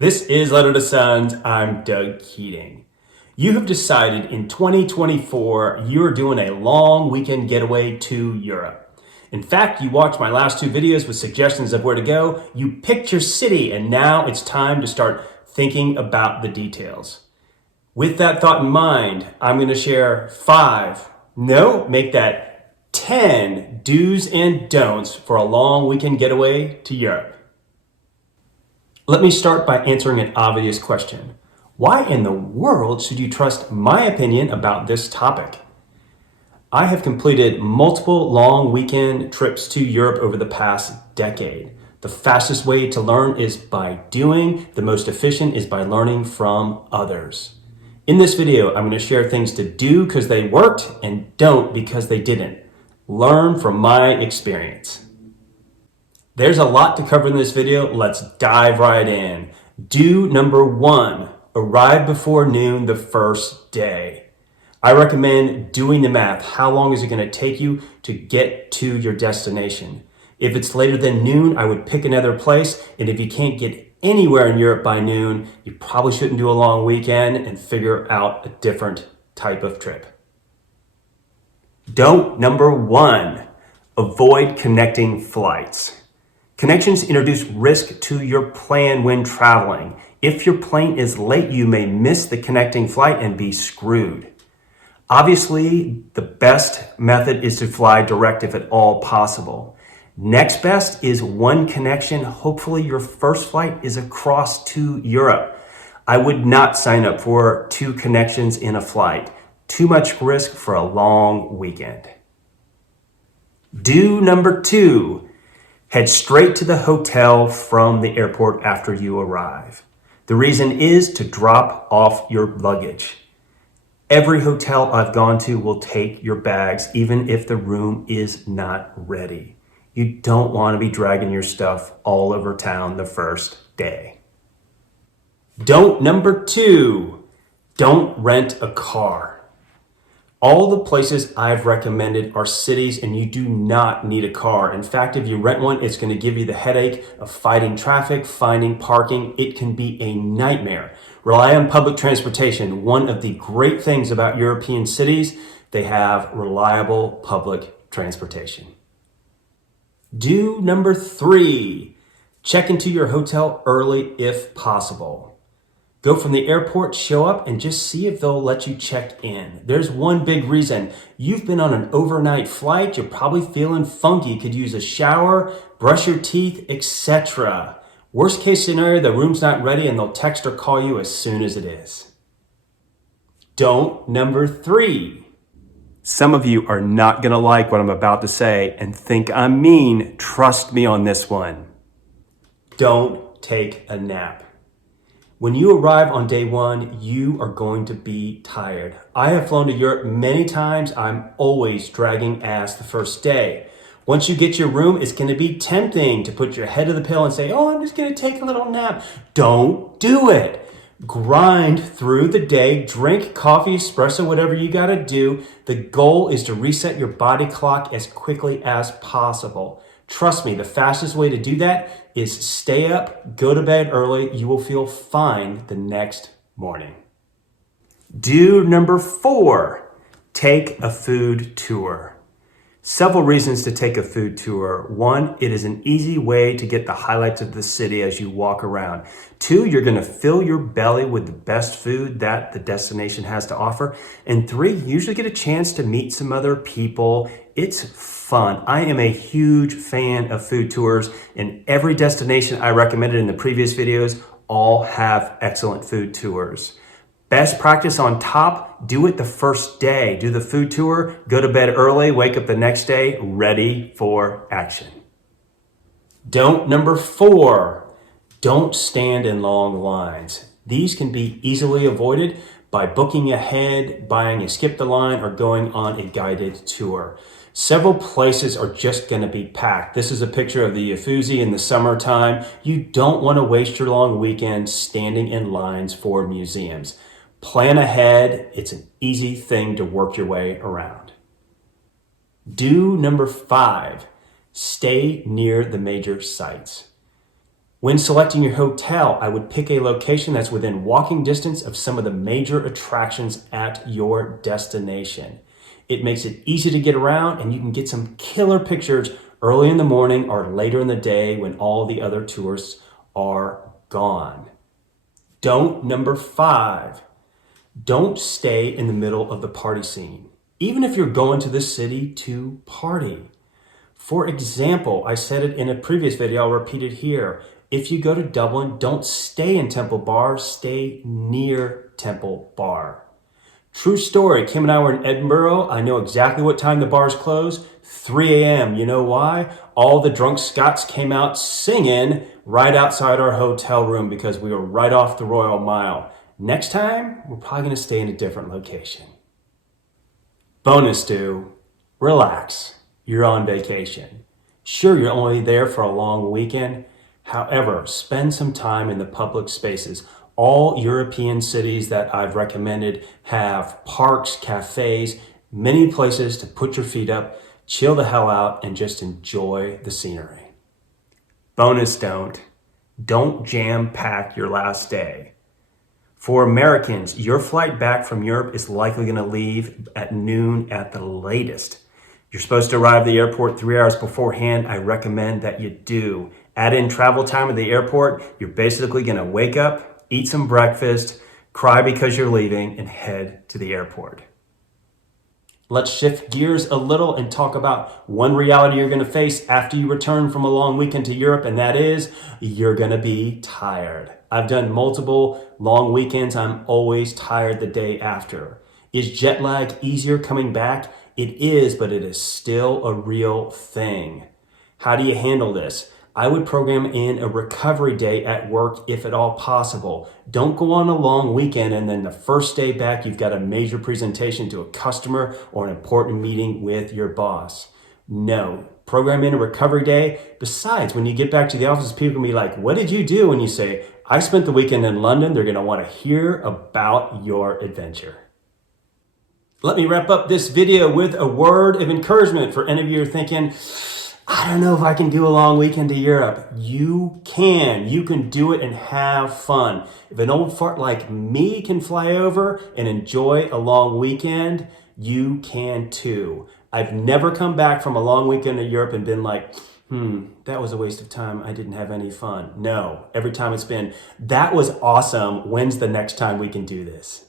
This is Letter to Sons. I'm Doug Keating. You have decided in 2024 you are doing a long weekend getaway to Europe. In fact, you watched my last two videos with suggestions of where to go. You picked your city, and now it's time to start thinking about the details. With that thought in mind, I'm going to share make that 10 do's and don'ts for a long weekend getaway to Europe. Let me start by answering an obvious question. Why in the world should you trust my opinion about this topic? I have completed multiple long weekend trips to Europe over the past decade. The fastest way to learn is by doing. The most efficient is by learning from others. In this video, I'm going to share things to do because they worked and don't because they didn't. Learn from my experience. There's a lot to cover in this video. Let's dive right in. Do number 1, arrive before noon the first day. I recommend doing the math. How long is it going to take you to get to your destination? If it's later than noon, I would pick another place. And if you can't get anywhere in Europe by noon, you probably shouldn't do a long weekend and figure out a different type of trip. Don't number 1, avoid connecting flights. Connections introduce risk to your plan when traveling. If your plane is late, you may miss the connecting flight and be screwed. Obviously, the best method is to fly direct if at all possible. Next best is one connection. Hopefully your first flight is across to Europe. I would not sign up for 2 connections in a flight. Too much risk for a long weekend. Do number 2. Head straight to the hotel from the airport after you arrive. The reason is to drop off your luggage. Every hotel I've gone to will take your bags, even if the room is not ready. You don't want to be dragging your stuff all over town the first day. Don't number 2, don't rent a car. All the places I've recommended are cities and you do not need a car. In fact, if you rent one, it's going to give you the headache of fighting traffic, finding parking. It can be a nightmare. Rely on public transportation. One of the great things about European cities, they have reliable public transportation. Do number 3, check into your hotel early if possible. Go from the airport, show up, and just see if they'll let you check in. There's one big reason. You've been on an overnight flight, you're probably feeling funky, could use a shower, brush your teeth, etc. Worst case scenario, the room's not ready and they'll text or call you as soon as it is. Don't number 3. Some of you are not going to like what I'm about to say and think I'm mean. Trust me on this one. Don't take a nap. When you arrive on day 1, you are going to be tired. I have flown to Europe many times. I'm always dragging ass the first day. Once you get your room, it's going to be tempting to put your head to the pillow and say, I'm just going to take a little nap. Don't do it. Grind through the day, drink coffee, espresso, whatever you got to do. The goal is to reset your body clock as quickly as possible. Trust me, the fastest way to do that is stay up, go to bed early. You will feel fine the next morning. Do number 4, take a food tour. Several reasons to take a food tour. 1, it is an easy way to get the highlights of the city as you walk around. 2, you're going to fill your belly with the best food that the destination has to offer. And 3, you usually get a chance to meet some other people. It's fun. I am a huge fan of food tours, and every destination I recommended in the previous videos all have excellent food tours. Best practice on top, do it the first day. Do the food tour, go to bed early, wake up the next day, ready for action. Don't number 4, don't stand in long lines. These can be easily avoided by booking ahead, buying a skip the line, or going on a guided tour. Several places are just going to be packed. This is a picture of the Uffizi in the summertime. You don't want to waste your long weekend standing in lines for museums. Plan ahead. It's an easy thing to work your way around. Do number 5, stay near the major sites. When selecting your hotel, I would pick a location that's within walking distance of some of the major attractions at your destination. It makes it easy to get around, and you can get some killer pictures early in the morning or later in the day when all the other tourists are gone. Number 5, don't stay in the middle of the party scene, even if you're going to the city to party. For example, I said it in a previous video, I'll repeat it here. If you go to Dublin, don't stay in Temple Bar, stay near Temple Bar. True story, Kim and I were in Edinburgh. I know exactly what time the bars close, 3 a.m. You know why? All the drunk Scots came out singing right outside our hotel room because we were right off the Royal Mile. Next time, we're probably gonna stay in a different location. Bonus 2, relax. You're on vacation. Sure, you're only there for a long weekend. However, spend some time in the public spaces. All European cities that I've recommended have parks, cafes, many places to put your feet up, chill the hell out, and just enjoy the scenery. Bonus don't jam pack your last day. For Americans, your flight back from Europe is likely going to leave at noon at the latest. You're supposed to arrive at the airport 3 hours beforehand. I recommend that you do. Add in travel time at the airport. You're basically going to wake up, eat some breakfast, cry because you're leaving, and head to the airport. Let's shift gears a little and talk about one reality you're going to face after you return from a long weekend to Europe, and that is you're going to be tired. I've done multiple long weekends. I'm always tired the day after. Is jet lag easier coming back? It is, but it is still a real thing. How do you handle this? I would program in a recovery day at work if at all possible. Don't go on a long weekend and then the first day back you've got a major presentation to a customer or an important meeting with your boss. No, program in a recovery day. Besides, when you get back to the office, people can be like, what did you do? And you say, I spent the weekend in London. They're gonna wanna hear about your adventure. Let me wrap up this video with a word of encouragement for any of you who are thinking, I don't know if I can do a long weekend to Europe. You can do it and have fun. If an old fart like me can fly over and enjoy a long weekend, you can too. I've never come back from a long weekend to Europe and been like, that was a waste of time. I didn't have any fun. No, every time it's been, that was awesome. When's the next time we can do this?